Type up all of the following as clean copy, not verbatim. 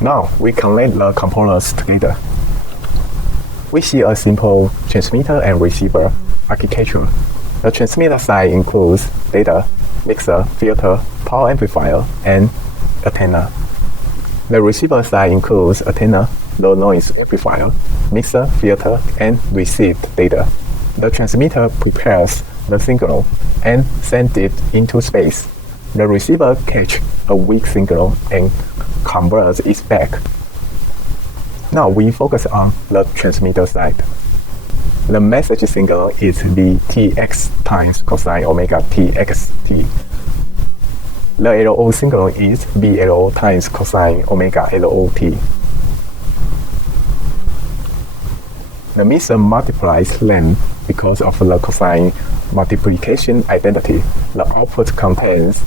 Now we connect the components together. We see a simple transmitter and receiver architecture. The transmitter side includes data, mixer, filter, power amplifier, and antenna. The receiver side includes antenna, low noise amplifier, mixer, filter, and received data. The transmitter prepares the signal and sends it into space. The receiver catches a weak signal and converts it back. Now we focus on the transmitter side. The message signal is Vtx times cosine omega txt. The LO signal is VLO times cosine omega LOT. The mixer multiplies length because of the cosine multiplication identity. The output contains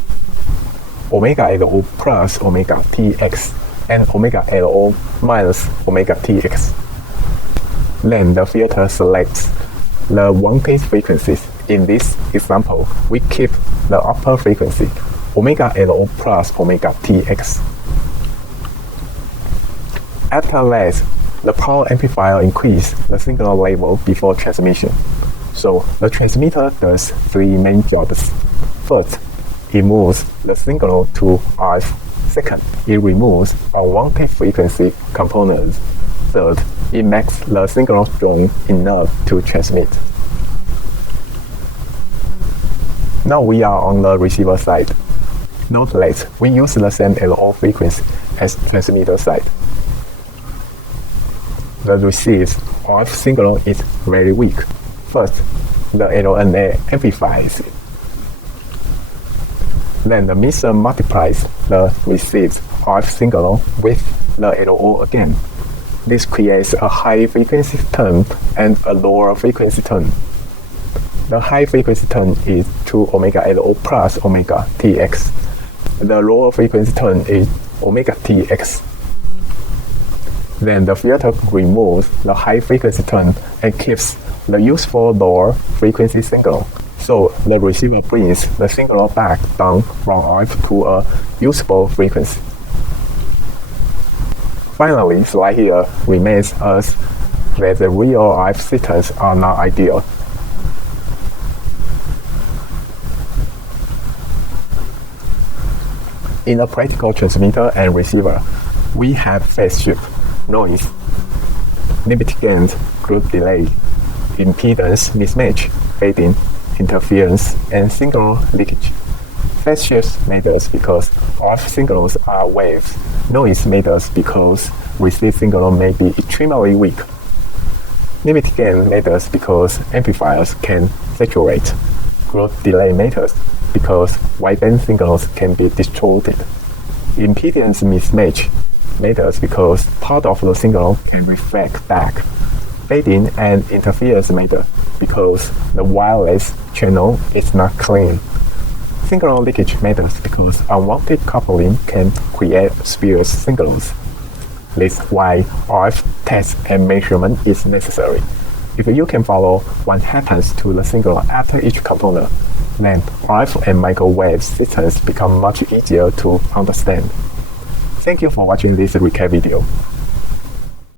omega LO plus omega Tx and omega LO minus omega Tx. Then the filter selects the wanted frequencies. In this example, we keep the upper frequency, omega LO plus omega Tx. After that, the power amplifier increases the signal level before transmission. So the transmitter does three main jobs. First, it moves the signal to RF. Second, it removes unwanted frequency components. Third, it makes the signal strong enough to transmit. Now we are on the receiver side. Note that we use the same LO frequency as transmitter side. The received RF signal is very weak. First, the LNA amplifies it. Then the mixer multiplies the received RF signal with the LO again. This creates a high frequency turn and a lower frequency turn. The high frequency turn is 2 omega LO plus omega Tx. The lower frequency turn is omega Tx. Then the filter removes the high frequency turn and keeps the useful lower frequency signal. So the receiver brings the signal back down from RF to a usable frequency. Finally, slide here reminds us that the real RF systems are not ideal. In a practical transmitter and receiver, we have phase shift, noise, limited gain, group delay, impedance mismatch, fading, interference, and signal leakage. Phase shift matters because RF signals are waves. Noise matters because received signal may be extremely weak. Limited gain matters because amplifiers can saturate. Group delay matters because wideband signals can be distorted. Impedance mismatch matters because part of the signal can reflect back. Fading and interference matter because the wireless channel is not clean. Signal leakage matters because unwanted coupling can create spurious signals. This is why RF test and measurement is necessary. If you can follow what happens to the signal after each component, then RF and microwave systems become much easier to understand. Thank you for watching this recap video.